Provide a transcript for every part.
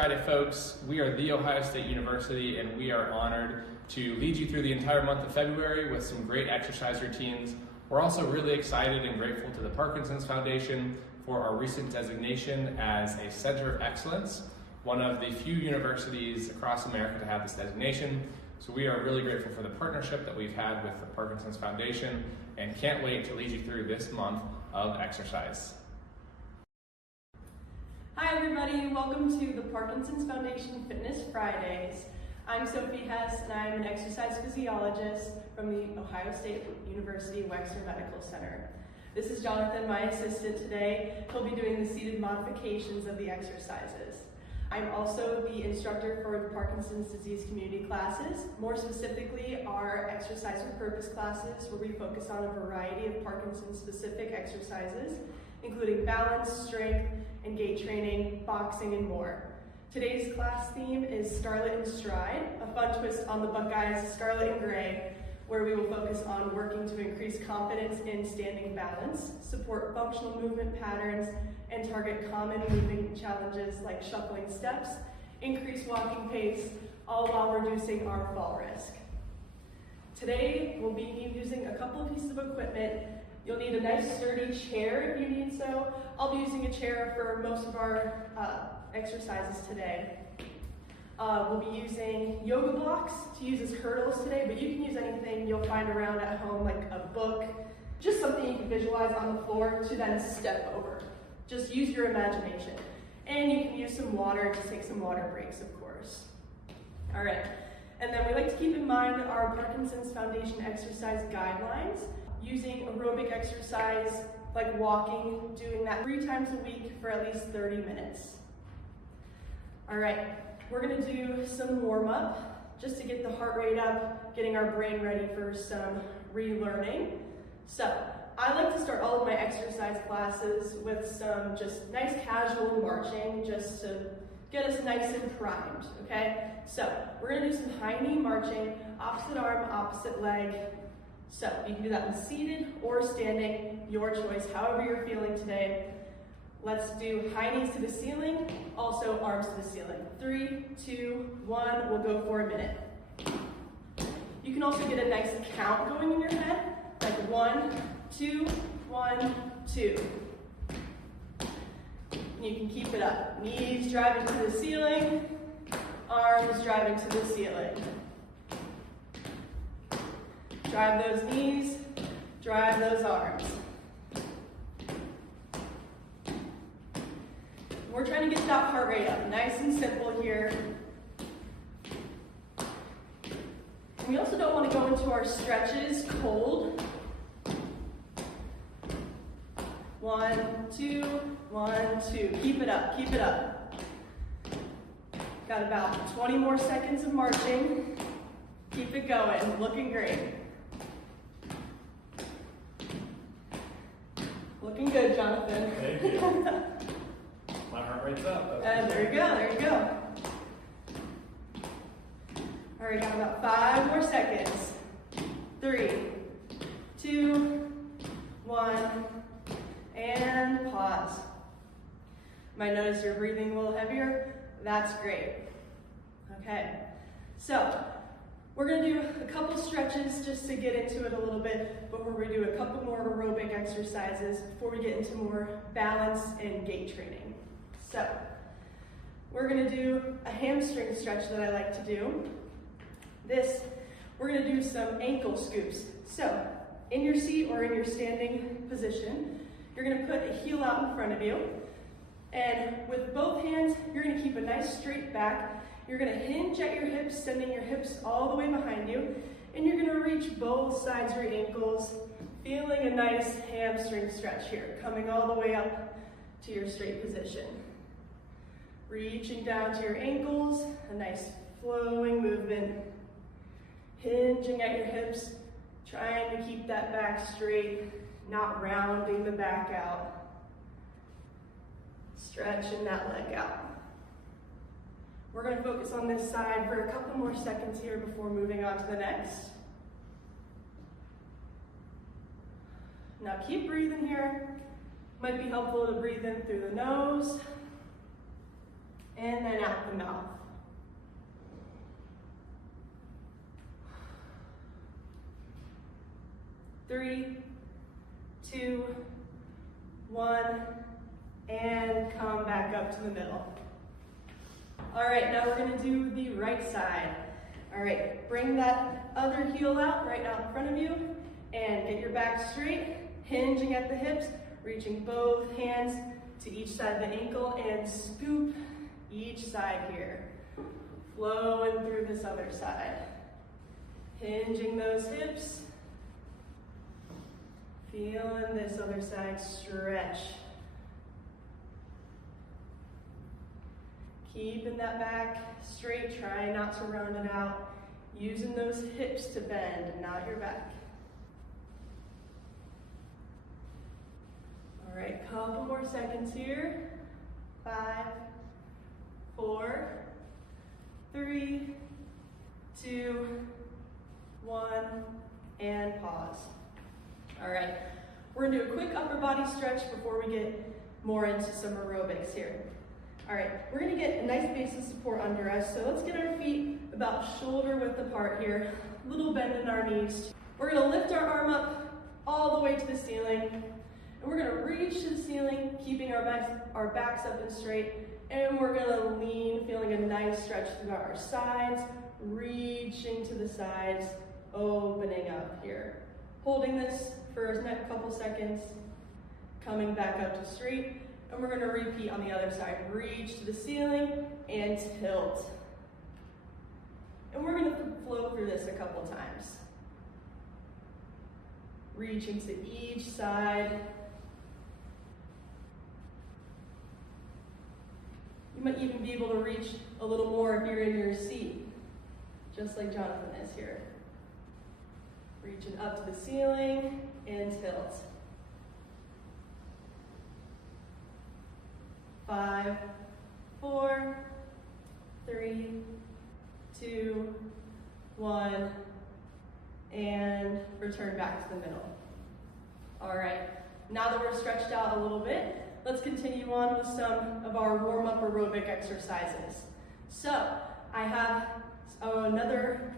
Friday, folks. We are The Ohio State University, and we are honored to lead you through the entire month of February with some great exercise routines. We're also really excited and grateful to the Parkinson's Foundation for our recent designation as a Center of Excellence, one of the few universities across America to have this designation. So we are really grateful for the partnership that we've had with the Parkinson's Foundation and can't wait to lead you through this month of exercise. Hi everybody, welcome to the Parkinson's Foundation Fitness Fridays. I'm Sofi Hess and I'm an exercise physiologist from the Ohio State University Wexner Medical Center. This is Jonathan, my assistant today. He'll be doing the seated modifications of the exercises. I'm also the instructor for the Parkinson's disease community classes, more specifically our exercise with purpose classes where we focus on a variety of Parkinson's specific exercises, including balance, strength, and gait training, boxing, and more. Today's class theme is Scarlet and Stride, a fun twist on the Buckeyes' Scarlet and Gray, where we will focus on working to increase confidence in standing balance, support functional movement patterns, and target common moving challenges like shuffling steps, increase walking pace, all while reducing our fall risk. Today, we'll be using a couple pieces of equipment. You'll need a nice sturdy chair if you need so. I'll be using a chair for most of our exercises today. We'll be using yoga blocks to use as hurdles today, but you can use anything you'll find around at home, like a book, just something you can visualize on the floor to then step over. Just use your imagination. And you can use some water to take some water breaks, of course. All right, and then we like to keep in mind our Parkinson's Foundation exercise guidelines, using aerobic exercise like walking, doing that 3 times a week for at least 30 minutes. All right, we're gonna do some warm up just to get the heart rate up, getting our brain ready for some relearning. So I like to start all of my exercise classes with some just nice casual marching just to get us nice and primed, okay? So we're gonna do some high knee marching, opposite arm, opposite leg. So you can do that in seated or standing, your choice, however you're feeling today. Let's do high knees to the ceiling, also arms to the ceiling. 3, 2, 1, we'll go for a minute. You can also get a nice count going in your head, like 1, 2, 1, 2. And you can keep it up. Knees driving to the ceiling, arms driving to the ceiling. Drive those knees, drive those arms. We're trying to get that heart rate up, nice and simple here. And we also don't want to go into our stretches cold. 1, 2, 1, 2. Keep it up, keep it up. Got about 20 more seconds of marching. Keep it going, looking great. Looking good, Jonathan. Thank you. My heart rate's up. And there you go, there you go. All right, got about 5 more seconds. 3, 2, 1, and pause. Might notice you're breathing a little heavier. That's great. Okay, so we're gonna do a couple stretches just to get into it a little bit before we do a couple more aerobic exercises before we get into more balance and gait training. So we're gonna do a hamstring stretch that I like to do. We're gonna do some ankle scoops. So in your seat or in your standing position, you're gonna put a heel out in front of you. And with both hands, you're gonna keep a nice straight back. You're gonna hinge at your hips, sending your hips all the way behind you. And you're gonna reach both sides of your ankles, feeling a nice hamstring stretch here, coming all the way up to your straight position. Reaching down to your ankles, a nice flowing movement. Hinging at your hips, trying to keep that back straight, not rounding the back out. Stretching that leg out. We're going to focus on this side for a couple more seconds here before moving on to the next. Now keep breathing here. Might be helpful to breathe in through the nose and then out the mouth. Three, two, one, and come back up to the middle. All right, now we're gonna do the right side. All right, bring that other heel out right out in front of you and get your back straight, hinging at the hips, reaching both hands to each side of the ankle and scoop each side here. Flowing through this other side. Hinging those hips. Feeling this other side stretch. Keeping that back straight, try not to round it out. Using those hips to bend, not your back. All right, couple more seconds here. 5, 4, 3, 2, 1, and pause. All right, we're gonna do a quick upper body stretch before we get more into some aerobics here. All right, we're gonna get a nice base of support under us, so let's get our feet about shoulder width apart here, a little bend in our knees. We're gonna lift our arm up all the way to the ceiling, and we're gonna reach to the ceiling, keeping our backs up and straight, and we're gonna lean, feeling a nice stretch through our sides, reaching to the sides, opening up here. Holding this for a next couple seconds, coming back up to straight, and we're gonna repeat on the other side. Reach to the ceiling and tilt. And we're gonna flow through this a couple times. Reaching to each side. You might even be able to reach a little more if you're in your seat, just like Jonathan is here. Reaching up to the ceiling and tilt. 5, 4, 3, 2, 1, and return back to the middle. All right, now that we're stretched out a little bit, let's continue on with some of our warm-up aerobic exercises. So, I have another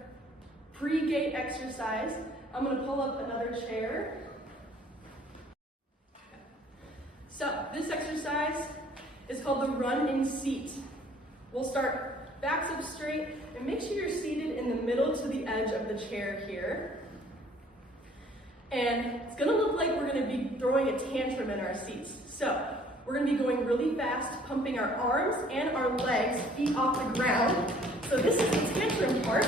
pre-gait exercise. I'm gonna pull up another chair. So, this exercise is called the run in seat. We'll start backs up straight, and make sure you're seated in the middle to the edge of the chair here. And it's gonna look like we're gonna be throwing a tantrum in our seats. So, we're gonna be going really fast, pumping our arms and our legs, feet off the ground. So this is the tantrum part,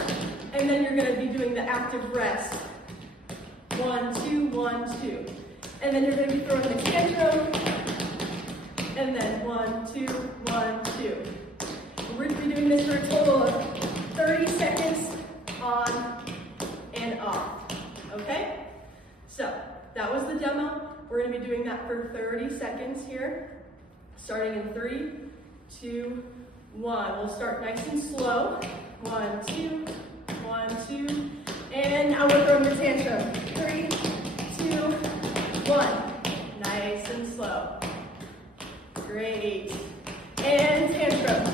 and then you're gonna be doing the active rest. 1, 2, 1, 2. And then you're gonna be throwing the tantrum, and then 1, 2, 1, 2. And we're gonna be doing this for a total of 30 seconds on and off, okay? So, that was the demo. We're gonna be doing that for 30 seconds here, starting in 3, 2, 1. We'll start nice and slow. 1, 2, 1, 2. And now we're throwing the tantrum. 3, 2, 1. Nice and slow. Great. And tantrum.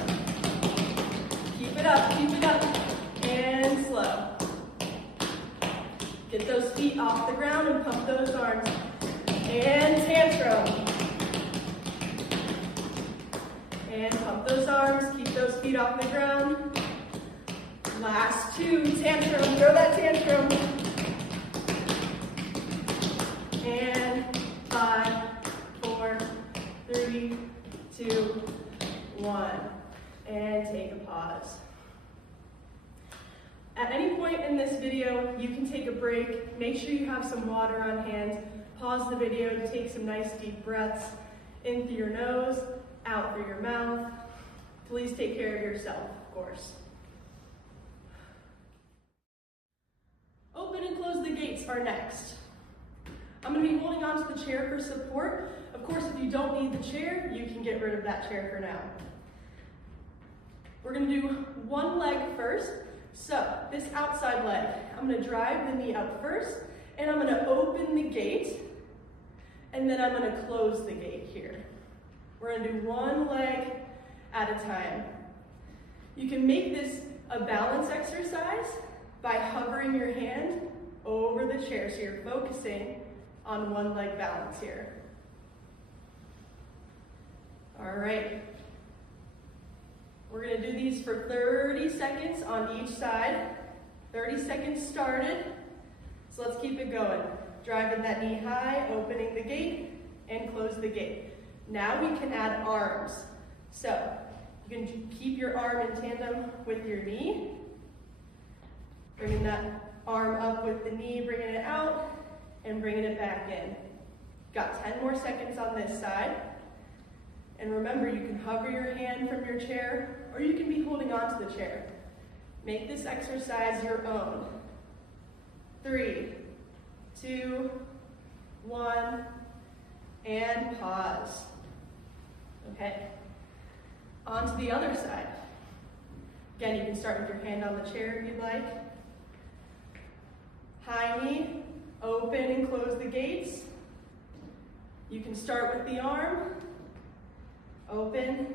Keep it up, and slow. Get those feet off the ground and pump those arms. And tantrum. And pump those arms, keep those feet off the ground. Last 2, tantrum, throw that tantrum. And 5, 4, 3, 2, 1. And take a pause. At any point in this video, you can take a break. Make sure you have some water on hand. Pause the video to take some nice deep breaths in through your nose, out through your mouth. Please take care of yourself, of course. Open and close the gates are next. I'm going to be holding on to the chair for support. Of course, if you don't need the chair, you can get rid of that chair for now. We're going to do one leg first. So, this outside leg, I'm going to drive the knee up first, and I'm going to open the gate, and then I'm going to close the gate here. We're going to do one leg at a time. You can make this a balance exercise by hovering your hand over the chair, so you're focusing on one leg balance here. All right. We're going to do these for 30 seconds on each side. 30 seconds started. So let's keep it going. Driving that knee high, opening the gait, and close the gait. Now we can add arms. So you can keep your arm in tandem with your knee. Bringing that arm up with the knee, bringing it out, and bringing it back in. Got 10 more seconds on this side. And remember, you can hover your hand from your chair, or you can be holding onto the chair. Make this exercise your own. 3, 2, 1, and pause. Okay. On to the other side. Again, you can start with your hand on the chair if you'd like. High knee, open and close the gates. You can start with the arm, open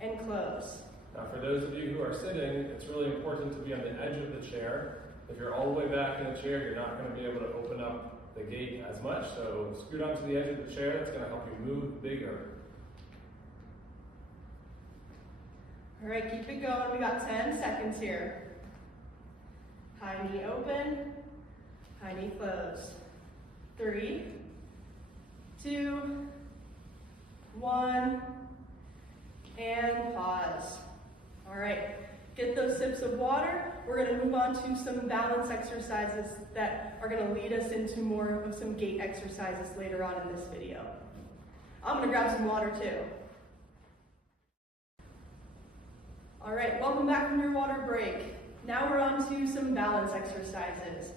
and close. Now for those of you who are sitting, it's really important to be on the edge of the chair. If you're all the way back in the chair, you're not going to be able to open up the gate as much, so scoot onto the edge of the chair. That's going to help you move bigger. All right, keep it going. We got 10 seconds here. High knee open, high knee close. 3, 2, 1, and pause. All right, get those sips of water. We're going to move on to some balance exercises that are going to lead us into more of some gait exercises later on in this video. I'm going to grab some water too. All right, welcome back from your water break. Now we're on to some balance exercises.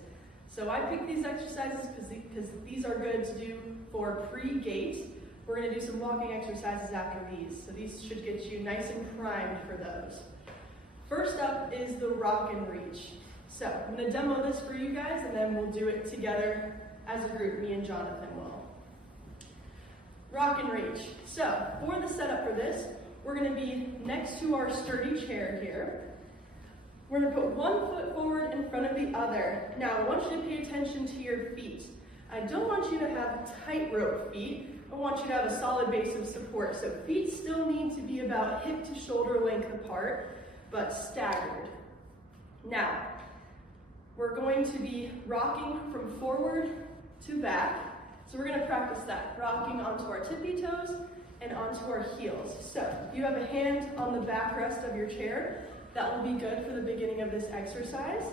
So I picked these exercises because these are good to do for pre-gait. We're going to do some walking exercises after these. So these should get you nice and primed for those. First up is the rock and reach. So I'm going to demo this for you guys, and then we'll do it together as a group, me and Jonathan will. Rock and reach. So for the setup for this, we're going to be next to our sturdy chair here. We're going to put one foot forward in front of the other. Now I want you to pay attention to your feet. I don't want you to have tightrope feet. I want you to have a solid base of support. So feet still need to be about hip to shoulder length apart, but staggered. Now, we're going to be rocking from forward to back. So we're going to practice that, rocking onto our tippy toes and onto our heels. So if you have a hand on the backrest of your chair, that will be good for the beginning of this exercise.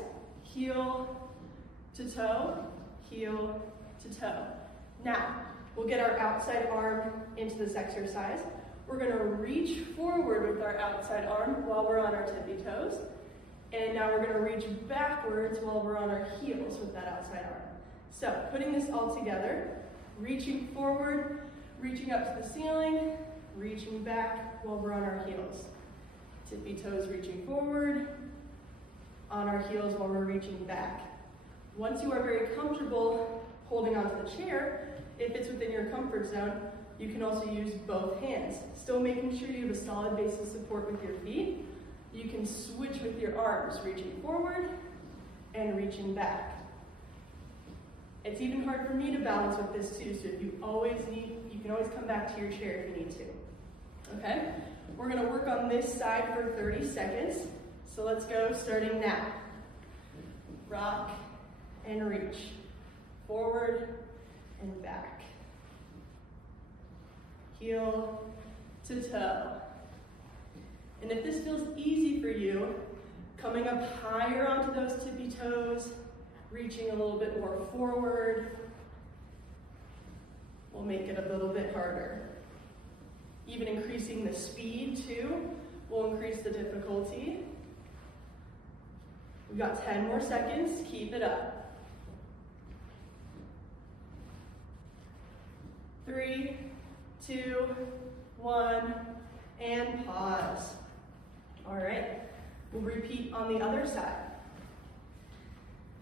Heel to toe, heel to toe. Now, we'll get our outside arm into this exercise. We're going to reach forward with our outside arm while we're on our tippy toes. And now we're going to reach backwards while we're on our heels with that outside arm. So, putting this all together, reaching forward, reaching up to the ceiling, reaching back while we're on our heels. Tippy toes reaching forward, on our heels while we're reaching back. Once you are very comfortable holding onto the chair, if it's within your comfort zone, you can also use both hands. Still making sure you have a solid base of support with your feet. You can switch with your arms, reaching forward and reaching back. It's even hard for me to balance with this too, so if you can always come back to your chair if you need to. Okay? We're going to work on this side for 30 seconds. So let's go starting now. Rock and reach. Forward and back. Heel to toe. And if this feels easy for you, coming up higher onto those tippy toes, reaching a little bit more forward, will make it a little bit harder. Even increasing the speed too will increase the difficulty. We've got 10 more seconds, keep it up. 3, 2, 1, and pause. All right, we'll repeat on the other side.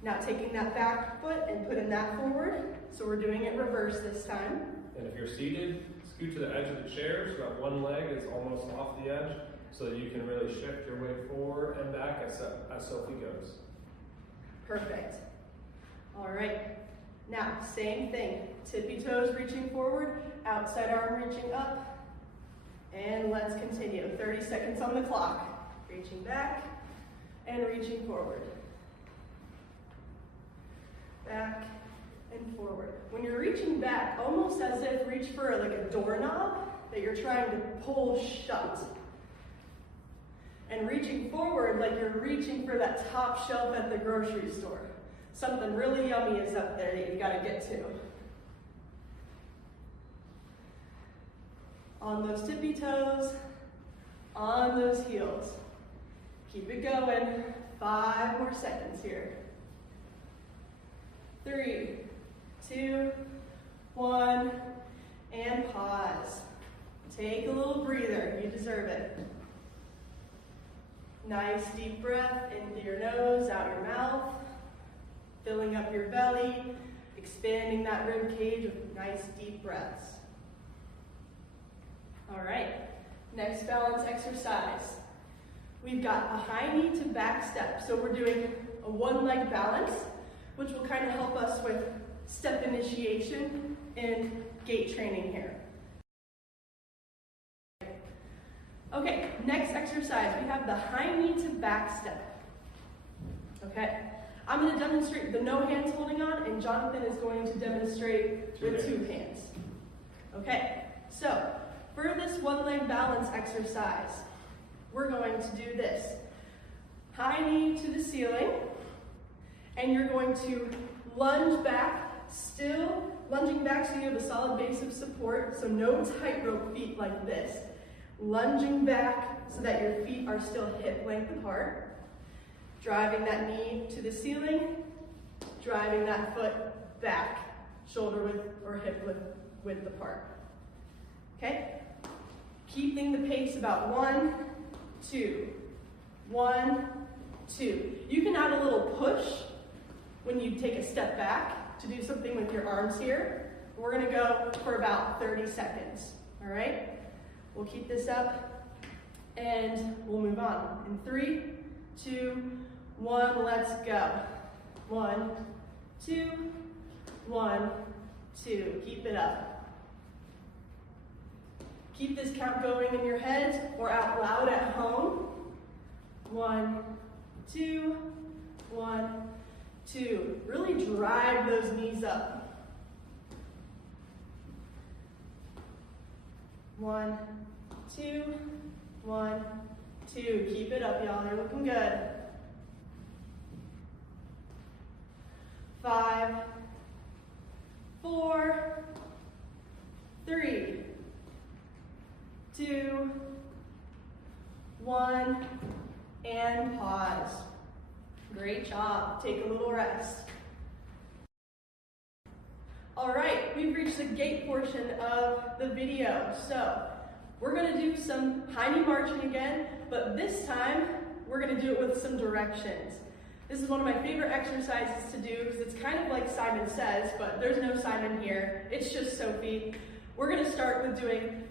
Now taking that back foot and putting that forward. So we're doing it reverse this time. And if you're seated, scoot to the edge of the chair so that one leg is almost off the edge so that you can really shift your way forward and back as Sofi goes. Perfect. All right. Now, same thing. Tippy toes reaching forward, outside arm reaching up, and let's continue. 30 seconds on the clock. Reaching back and reaching forward. Back and forward. When you're reaching back, almost as if reach for like a doorknob that you're trying to pull shut. And reaching forward like you're reaching for that top shelf at the grocery store. Something really yummy is up there that you gotta get to. On those tippy toes, on those heels. Keep it going. 5 more seconds here. 3, 2, 1, and pause. Take a little breather, you deserve it. Nice deep breath into your nose, out your mouth, filling up your belly, expanding that rib cage with nice deep breaths. All right, next balance exercise. We've got a high knee to back step. So we're doing a one leg balance, which will kind of help us with step initiation and gait training here. Okay, next exercise, we have the high knee to back step. Okay, I'm going to demonstrate the no hands holding on, and Jonathan is going to demonstrate the 2 hands. Okay, so for this one leg balance exercise, we're going to do this. High knee to the ceiling, and you're going to lunge back, still lunging back so you have a solid base of support, so no tightrope feet like this. Lunging back so that your feet are still hip length apart. Driving that knee to the ceiling, driving that foot back, shoulder width or hip width apart. Okay? Keeping the pace about 1, 2, 1, 2. You can add a little push when you take a step back to do something with your arms here. We're gonna go for about 30 seconds, all right? We'll keep this up and we'll move on. In 3, 2, 1, let's go. 1, 2, 1, 2. Keep it up. Keep this count going in your head or out loud at home. 1, 2, 1, 2. Really drive those knees up. 1, 2, 1, 2. Keep it up, y'all. You're looking good. 5, 4, 3, 2, 1, and pause. Great job. Take a little rest. All right, we've reached the gait portion of the video. So we're gonna do some high knee marching again, but this time we're gonna do it with some directions. This is one of my favorite exercises to do because it's kind of like Simon Says, but there's no Simon here. It's just Sofi. We're gonna start with doing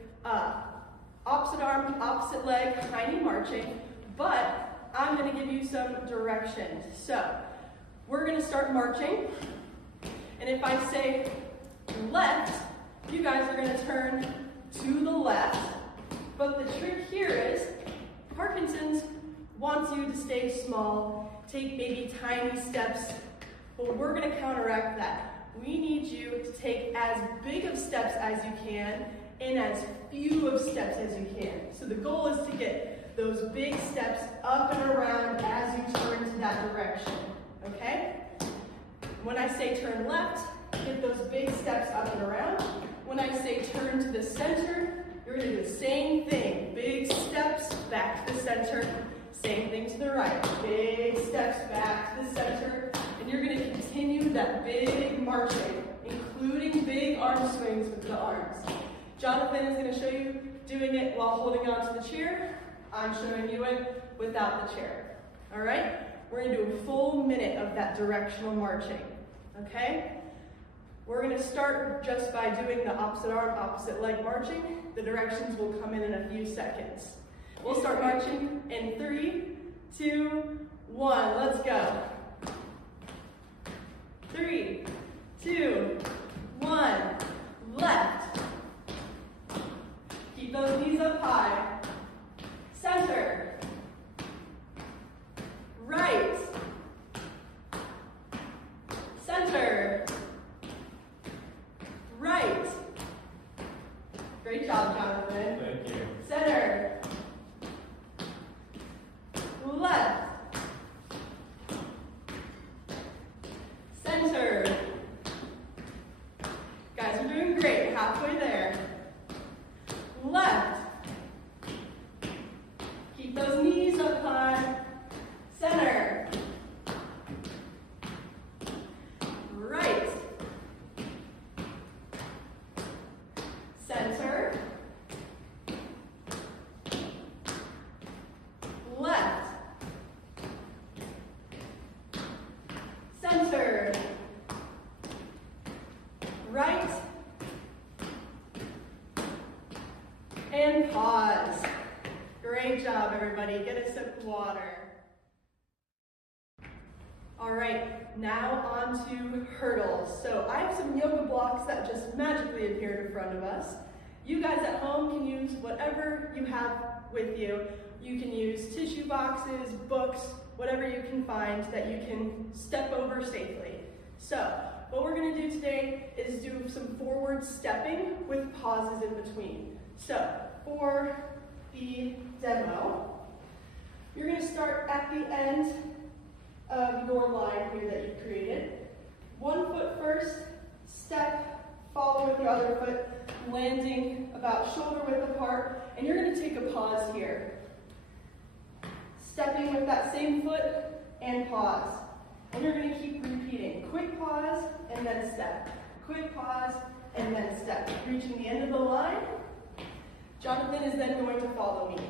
opposite arm, opposite leg, high knee marching, but I'm gonna give you some directions. So we're gonna start marching. And if I say left, you guys are gonna turn to the left. But the trick here is, Parkinson's wants you to stay small, take maybe tiny steps, but we're gonna counteract that. We need you to take as big of steps as you can and as few of steps as you can. So the goal is to get those big steps up and around as you turn to that direction, okay? When I say turn left, get those big steps up and around. When I say turn to the center, you're gonna do the same thing. Big steps back to the center. Same thing to the right. Big steps back to the center. And you're gonna continue that big marching, including big arm swings with the arms. Jonathan is gonna show you doing it while holding on to the chair. I'm showing you it without the chair. All right? We're gonna do a full minute of that directional marching, okay? We're going to start just by doing the opposite arm, opposite leg marching. The directions will come in a few seconds. We'll start marching in 3, 2, 1. Let's go. 3, 2, 1. Left. Keep those knees up high. Center. Right. Center. Right. Great job, Jonathan. Thank you. Center. Left. Center. Guys are doing great. Halfway there. Left. Keep those knees up high. Center. Right. Center. Left. Center. Right. And pause. Great job, everybody. Get a sip of water. All right, now on to hurdles. So I have some yoga blocks that just magically appeared in front of us. You guys at home can use whatever you have with you. You can use tissue boxes, books, whatever you can find that you can step over safely. So what we're going to do today is do some forward stepping with pauses in between. So for the demo, you're going to start at the end of your line here that you created. 1 foot first, step, follow with the other foot, landing about shoulder width apart, and you're going to take a pause here. Stepping with that same foot and pause. And you're going to keep repeating. Quick pause and then step. Quick pause and then step. Reaching the end of the line. Jonathan is then going to follow me.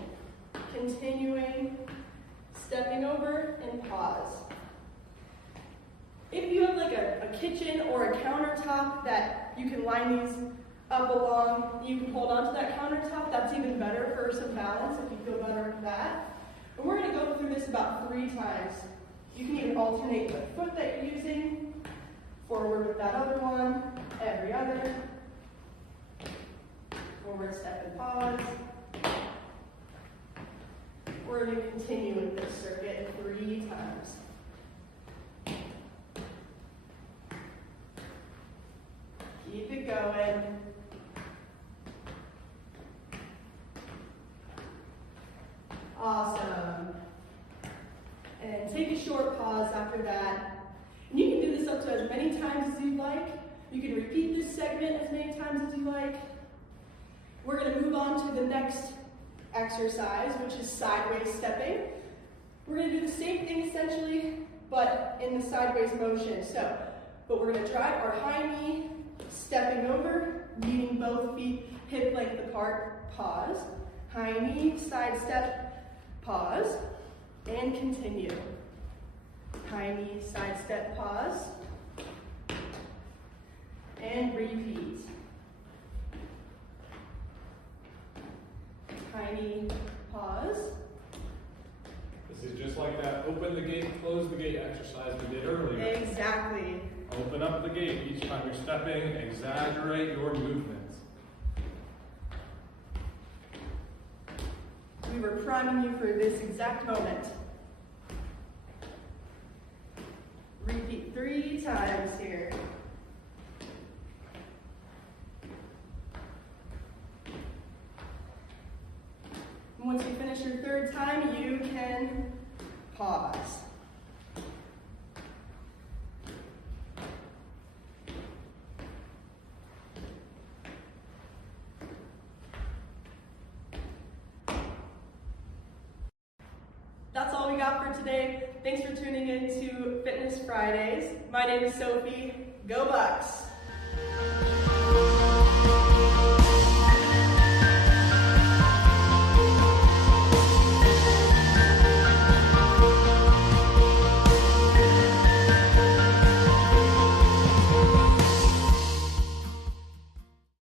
Continuing, stepping over and pause. If you have like a kitchen or a countertop that you can line these up along, you can hold onto that countertop, that's even better for some balance if you feel better with that. And we're going to go through this about 3 times. You can even alternate the foot that you're using, forward with that other one, every other. Forward step and pause. We're going to continue with this circuit 3 times. Keep it going. Awesome. And take a short pause after that. And you can do this up to as many times as you'd like. You can repeat this segment as many times as you like. We're going to move on to the next exercise, which is sideways stepping. We're going to do the same thing essentially, but in the sideways motion. But we're going to drive our high knee, stepping over, meeting both feet hip length apart, pause. High knee, side step, pause, and continue. High knee, side step, pause, and repeat. High knee, pause. This is just like that open the gate, close the gate exercise we did earlier. Exactly. Open up the gate each time you're stepping, exaggerate your movements. We were priming you for this exact moment. Repeat 3 times here. And once you finish your 3rd time, you can pause. That's all we got for today. Thanks for tuning in to Fitness Fridays. My name is Sophie. Go Bucks!